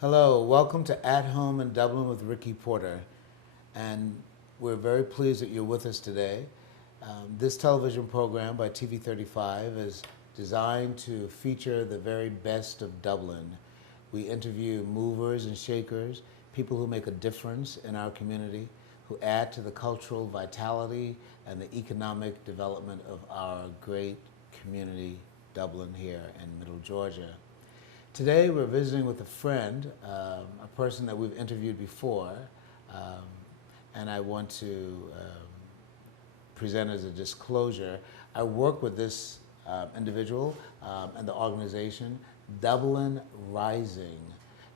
Hello, welcome to At Home in Dublin with Ricky Porter. And we're very pleased that you're with us today. This television program by TV35 is designed to feature the very best of Dublin. We interview movers and shakers, people who make a difference in our community, who add to the cultural vitality and the economic development of our great community, Dublin here in Middle Georgia. Today we're visiting with a friend, a person that we've interviewed before, and I want to present as a disclosure. I work with this individual and the organization, Dublin Rising,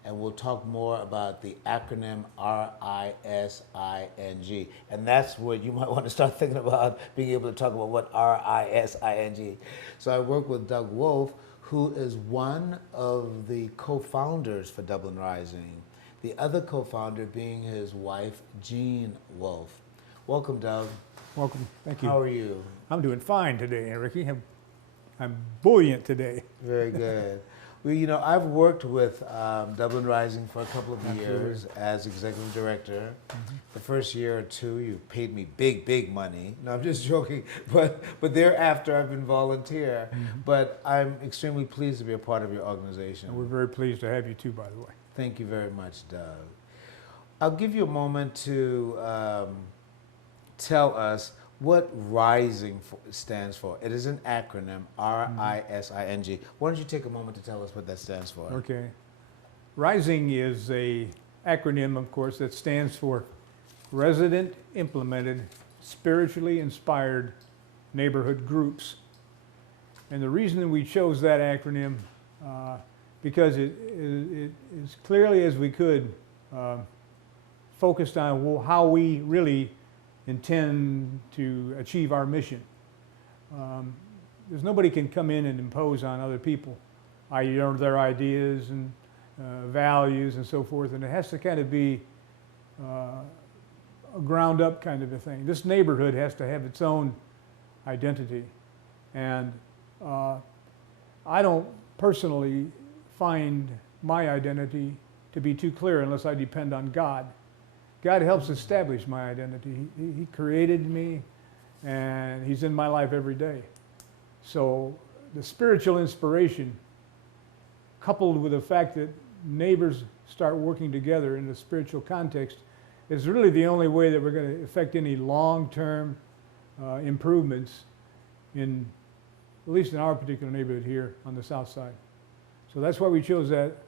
and we'll talk more about the acronym RISING, and that's where you might want to start thinking about being able to talk about what RISING. So I work with Doug Wolf, who is one of the co-founders for Dublin Rising, the other co-founder being his wife, Jean Wolf. Welcome, Doug. Welcome. Thank you. How are you? I'm doing fine today, Ricky. I'm buoyant today. Very good. Well, you know, I've worked with Dublin Rising for a couple of years as executive director. Mm-hmm. The first year or two, you paid me big money. No, I'm just joking. But thereafter, I've been volunteer. Mm-hmm. But I'm extremely pleased to be a part of your organization. And we're very pleased to have you too, by the way. Thank you very much, Doug. I'll give you a moment to tell us what RISING stands for. It is an acronym, RISING. Why don't you take a moment to tell us what that stands for? Okay. RISING is a acronym, of course, that stands for Resident Implemented Spiritually Inspired Neighborhood Groups. And the reason that we chose that acronym, because it as clearly as we could focused on how we really intend to achieve our mission. There's nobody can come in and impose on other people their ideas and values and so forth, and it has to kind of be a ground up kind of a thing. This neighborhood has to have its own identity, and I don't personally find my identity to be too clear unless I depend on God. God helps establish my identity. He created me, and He's in my life every day. So the spiritual inspiration, coupled with the fact that neighbors start working together in the spiritual context, is really the only way that we're going to affect any long-term improvements in, at least in our particular neighborhood here on the south side. So that's why we chose that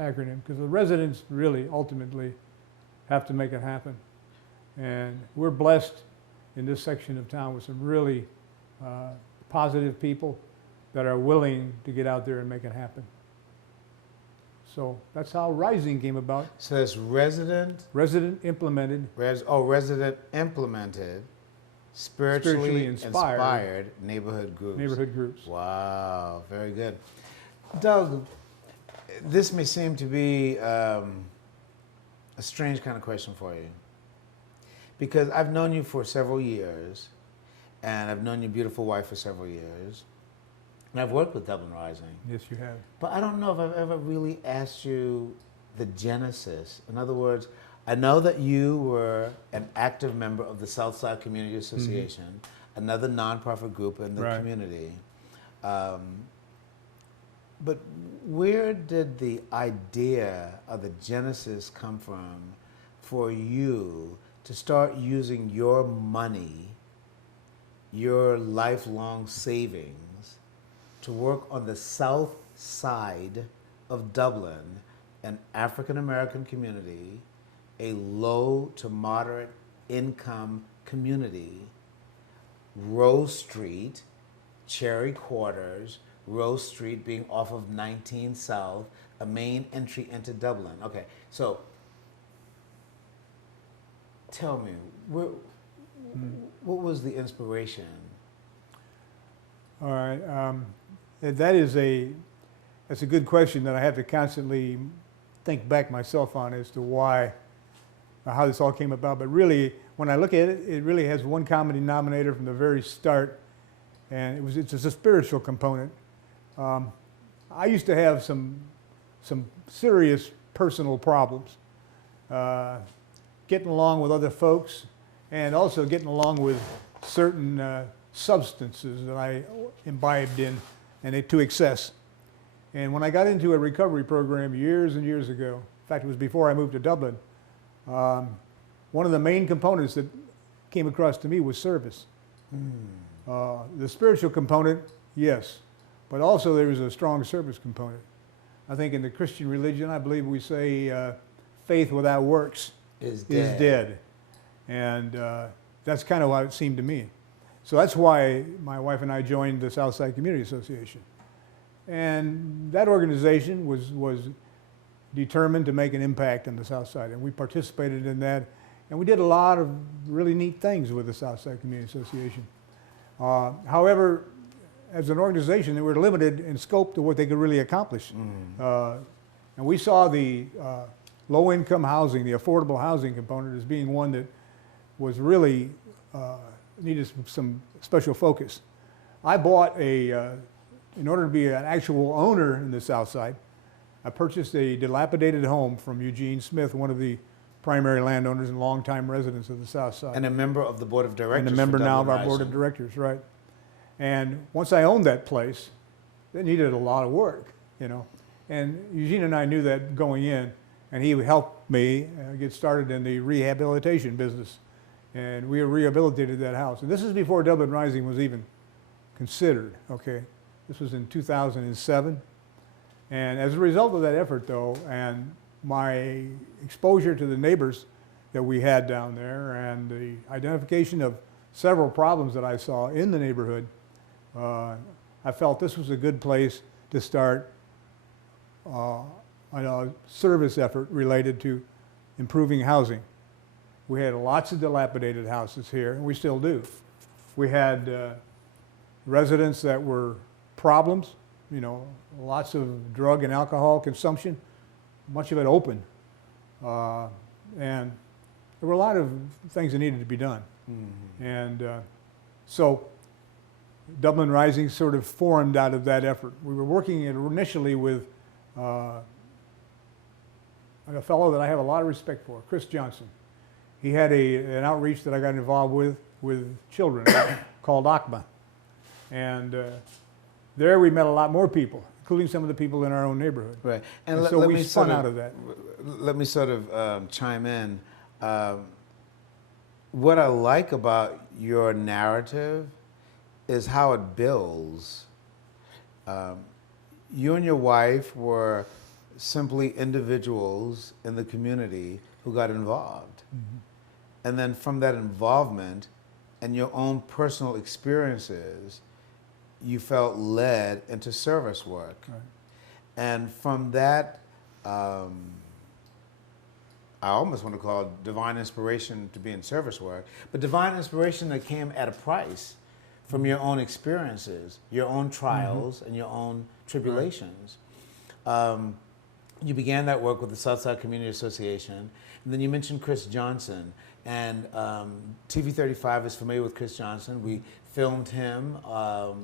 acronym, because the residents really ultimately have to make it happen. And we're blessed in this section of town with some really positive people that are willing to get out there and make it happen. So that's how Rising came about. So it's resident implemented. Resident implemented, spiritually inspired neighborhood groups. Neighborhood groups. Wow, very good. Doug, this may seem to be a strange kind of question for you, because I've known you for several years, and I've known your beautiful wife for several years, and I've worked with Dublin Rising. Yes, you have. But I don't know if I've ever really asked you the genesis. In other words, I know that you were an active member of the Southside Community Association, another nonprofit group in the community. But where did the idea of the genesis come from for you to start using your money, your lifelong savings, to work on the south side of Dublin, an African American community, a low to moderate income community, Rose Street, Cherry Quarters, Rose Street being off of 19 South, a main entry into Dublin. Okay, so tell me, what was the inspiration? All right, that's a good question that I have to constantly think back myself on as to how this all came about. But really, when I look at it, it really has one common denominator from the very start, and it's a spiritual component. I used to have some some serious personal problems. Getting along with other folks, and also getting along with certain substances that I imbibed in, and to excess. And when I got into a recovery program years and years ago, in fact, it was before I moved to Dublin, one of the main components that came across to me was service. The spiritual component, yes, but also there was a strong service component. I think in the Christian religion, I believe we say faith without works is dead. And that's kind of how it seemed to me. So that's why my wife and I joined the Southside Community Association. And that organization was determined to make an impact on the South Side, and we participated in that, and we did a lot of really neat things with the Southside Community Association. However, as an organization, they were limited in scope to what they could really accomplish. And we saw the low-income housing, the affordable housing component, as being one that was really needed some special focus. I bought in order to be an actual owner in the South Side, I purchased a dilapidated home from Eugene Smith, one of the primary landowners and longtime residents of the South Side. And a member of the board of directors. And a member now of our board of directors, right. And once I owned that place, it needed a lot of work, you know. And Eugene and I knew that going in, and he helped me get started in the rehabilitation business. And we rehabilitated that house. And this is before Dublin Rising was even considered, okay. This was in 2007. And as a result of that effort, though, and my exposure to the neighbors that we had down there and the identification of several problems that I saw in the neighborhood, I felt this was a good place to start a service effort related to improving housing. We had lots of dilapidated houses here, and we still do. We had residents that were problems, you know, lots of drug and alcohol consumption, much of it open. And there were a lot of things that needed to be done. And so Dublin Rising sort of formed out of that effort. We were working initially with a fellow that I have a lot of respect for, Chris Johnson. He had an outreach that I got involved with children called ACMA. And there we met a lot more people, including some of the people in our own neighborhood. Right. And so we spun out of that. Let me sort of chime in. What I like about your narrative is how it builds. You and your wife were simply individuals in the community who got involved. And then from that involvement and your own personal experiences, you felt led into service work. Right. And from that, I almost want to call it divine inspiration to be in service work, but divine inspiration that came at a price from your own experiences, your own trials, and your own tribulations. You began that work with the Southside Community Association, and then you mentioned Chris Johnson, and TV35 is familiar with Chris Johnson. We filmed him a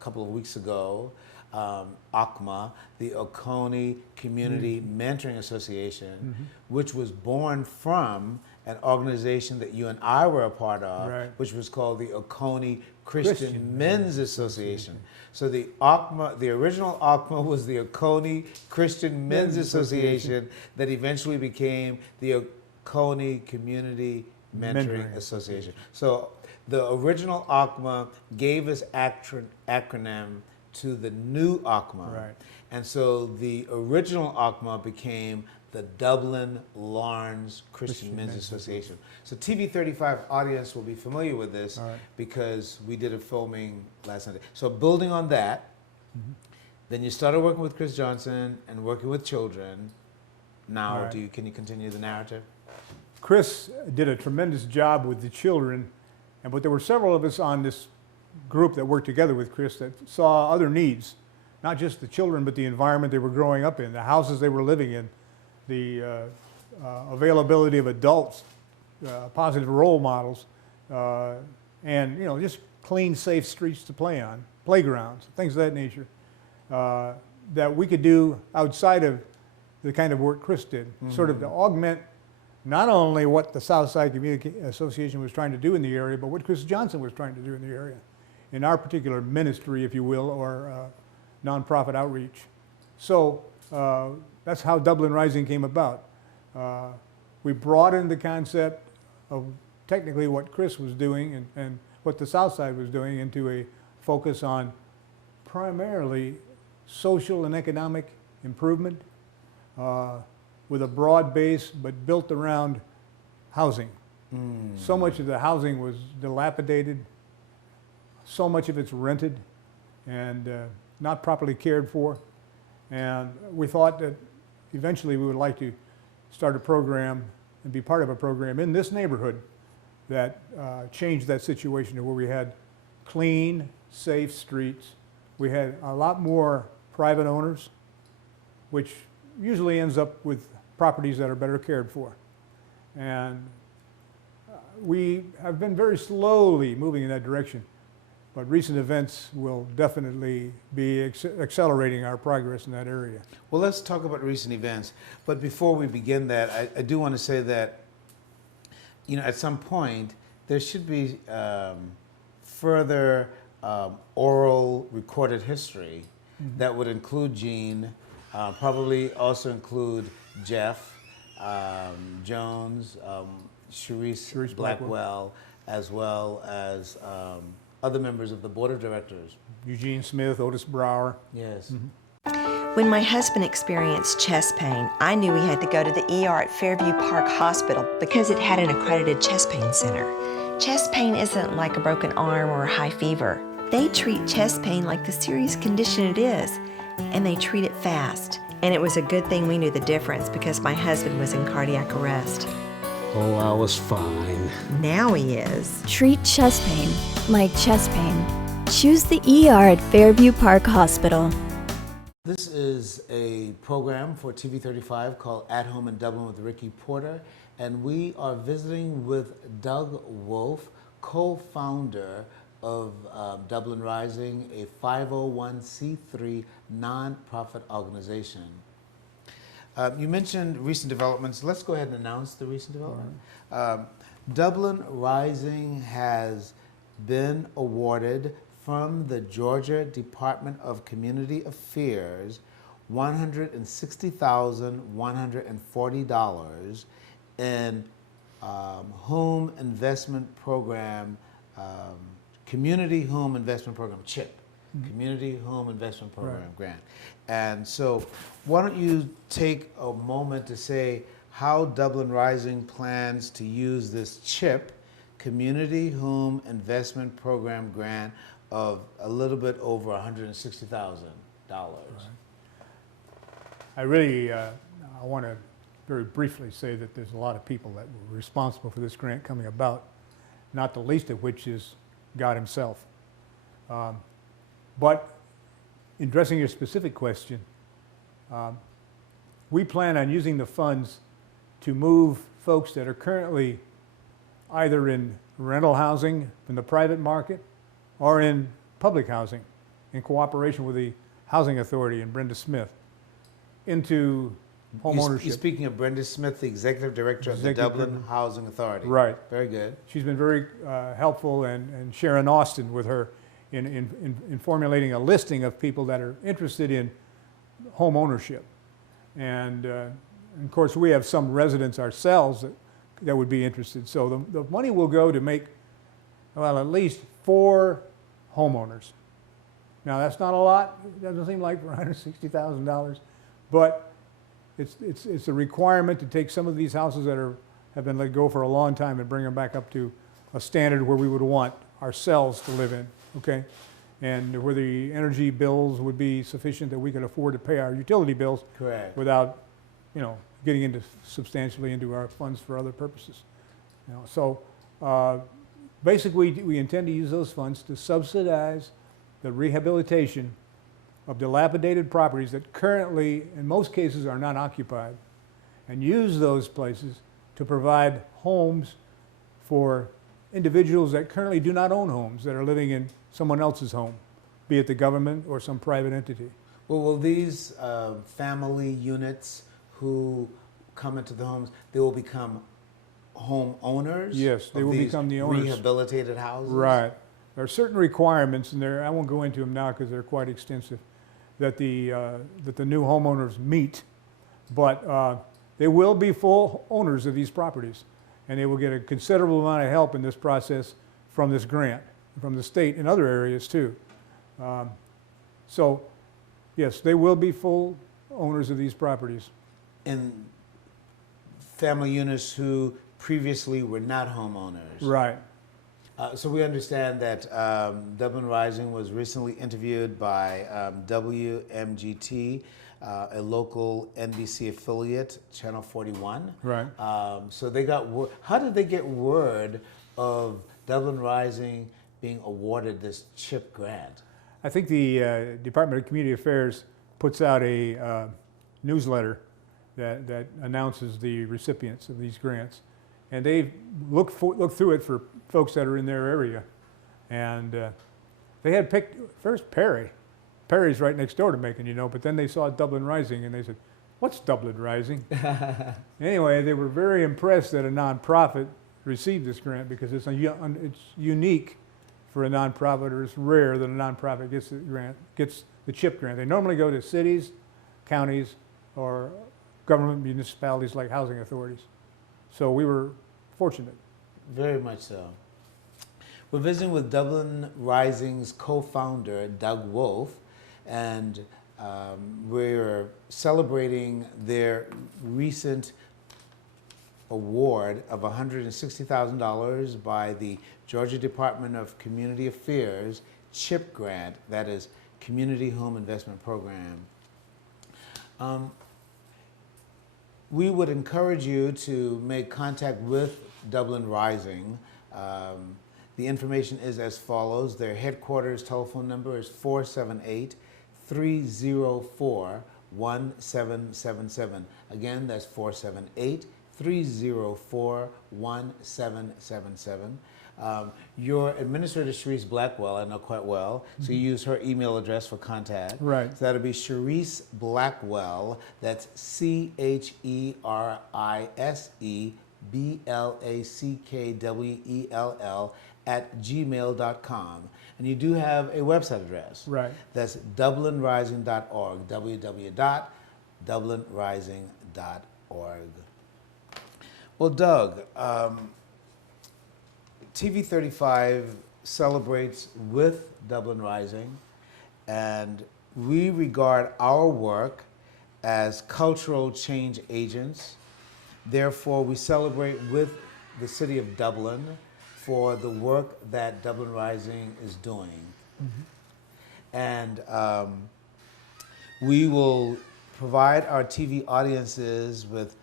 couple of weeks ago. OCMA, the Oconee Community Mentoring Association, which was born from an organization that you and I were a part of, which was called the Oconee Christian Men's Association. So the OCMA, the original OCMA was the Oconee Christian Men's Association that eventually became the Oconee Community Mentoring Association. So the original OCMA gave us acronym to the new OCMA. Right. And so the original OCMA became the Dublin Lawrence Christian Men's Association. So TV35 audience will be familiar with this because we did a filming last Sunday. So building on that, then you started working with Chris Johnson and working with children. Now, can you continue the narrative? Chris did a tremendous job with the children, but there were several of us on this group that worked together with Chris that saw other needs, not just the children, but the environment they were growing up in, the houses they were living in, the availability of adults, positive role models, and just clean, safe streets to play on, playgrounds, things of that nature. that we could do outside of the kind of work Chris did, sort of to augment not only what the Southside Community Association was trying to do in the area, but what Chris Johnson was trying to do in the area, in our particular ministry, if you will, or nonprofit outreach. So that's how Dublin Rising came about. We broadened the concept of technically what Chris was doing and what the Southside was doing into a focus on primarily social and economic improvement with a broad base but built around housing. So much of the housing was dilapidated, so much of it's rented and not properly cared for. And we thought that eventually we would like to start a program and be part of a program in this neighborhood that changed that situation to where we had clean, safe streets. We had a lot more private owners, which usually ends up with properties that are better cared for. And we have been very slowly moving in that direction, but recent events will definitely be accelerating our progress in that area. Well, let's talk about recent events. But before we begin that, I do want to say that, you know, at some point, there should be further oral recorded history that would include Gene, probably also include Jeff Jones, Sharice Blackwell, as well as other members of the board of directors. Eugene Smith, Otis Brower. Yes. When my husband experienced chest pain, I knew he had to go to the ER at Fairview Park Hospital because it had an accredited chest pain center. Chest pain isn't like a broken arm or a high fever. They treat chest pain like the serious condition it is, and they treat it fast. And it was a good thing we knew the difference because my husband was in cardiac arrest. Oh, I was fine. Now he is. Treat chest pain like chest pain. Choose the ER at Fairview Park Hospital. This is a program for TV35 called At Home in Dublin with Ricky Porter, and we are visiting with Doug Wolf, co-founder of Dublin Rising, a 501c3 nonprofit organization. You mentioned recent developments. Let's go ahead and announce the recent development. Dublin Rising has been awarded from the Georgia Department of Community Affairs $160,140 in home investment program, Community Home Investment Program, CHIP, Community Home Investment Program grant. And so why don't you take a moment to say how Dublin Rising plans to use this CHIP, Community Home Investment Program grant of a little bit over $160,000. I really, I want to very briefly say that there's a lot of people that were responsible for this grant coming about, not the least of which is God himself. But in addressing your specific question, we plan on using the funds to move folks that are currently either in rental housing in the private market or in public housing in cooperation with the Housing Authority and Brenda Smith into home ownership. You're speaking of Brenda Smith, the Executive Director of the Dublin Housing Authority. Right. Very good. She's been very helpful, and Sharon Austin with her in formulating a listing of people that are interested in home ownership. And of course, we have some residents ourselves that would be interested. So the money will go to make, well, at least 4 homeowners. Now, that's not a lot. It doesn't seem like for $160,000, but it's a requirement to take some of these houses that have been let go for a long time and bring them back up to a standard where we would want ourselves to live in, okay? And where the energy bills would be sufficient that we could afford to pay our utility bills. Correct. Without, you know, getting substantially into our funds for other purposes. You know, so basically, we intend to use those funds to subsidize the rehabilitation of dilapidated properties that currently, in most cases, are not occupied, and use those places to provide homes for individuals that currently do not own homes, that are living in someone else's home, be it the government or some private entity. Well, will these family units who come into the homes, they will become homeowners? Yes, they of will these become the owners. Rehabilitated houses? Right. There are certain requirements, and I won't go into them now because they're quite extensive, that the new homeowners meet, but they will be full owners of these properties, and they will get a considerable amount of help in this process from this grant, from the state and other areas too. So, yes, they will be full owners of these properties. And family units who previously were not homeowners. Right. So we understand that Dublin Rising was recently interviewed by WMGT, a local NBC affiliate, Channel 41. Right. So they got word. How did they get word of Dublin Rising being awarded this CHIP grant? I think the Department of Community Affairs puts out a newsletter that announces the recipients of these grants. And they look through it for folks that are in their area. And they had picked first Perry. Perry's right next door to Macon, you know, but then they saw Dublin Rising and they said, "What's Dublin Rising?" Anyway, they were very impressed that a nonprofit received this grant because it's unique for a nonprofit, or it's rare that a nonprofit gets the CHIP grant. They normally go to cities, counties, or government municipalities like housing authorities. So we were fortunate. Very much so. We're visiting with Dublin Rising's co-founder, Doug Wolf, and we're celebrating their recent award of $160,000 by the Georgia Department of Community Affairs CHIP grant, that is Community Home Investment Program. We would encourage you to make contact with Dublin Rising. The information is as follows. Their headquarters telephone number is 478-304-1777. Again, that's 478-304-1777. Your administrator, Sharice Blackwell, I know quite well, so you use her email address for contact. Right. So that'll be Sharice Blackwell, that's CHERISEBLACKWELL @gmail.com. And you do have a website address. Right. That's dublinrising.org, www.dublinrising.org. Well, Doug, TV35 celebrates with Dublin Rising, and we regard our work as cultural change agents. Therefore, we celebrate with the city of Dublin for the work that Dublin Rising is doing. Mm-hmm. And we will provide our TV audiences with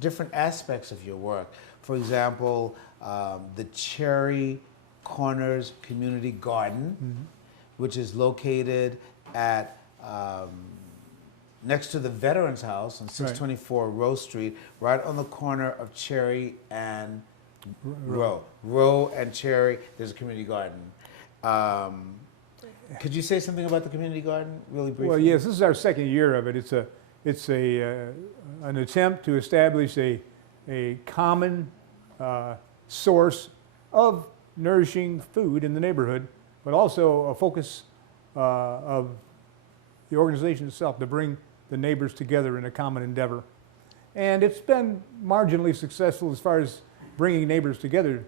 different aspects of your work. For example, the Cherry Corners Community Garden, mm-hmm. which is located at next to the Veterans House on 624 Rowe Street, right on the corner of Cherry and Rowe. Rowe and Cherry, there's a community garden. Could you say something about the community garden, really briefly? Well, yes, this is our second year of it. It's an attempt to establish a common source of nourishing food in the neighborhood, but also a focus of the organization itself to bring the neighbors together in a common endeavor. And it's been marginally successful as far as bringing neighbors together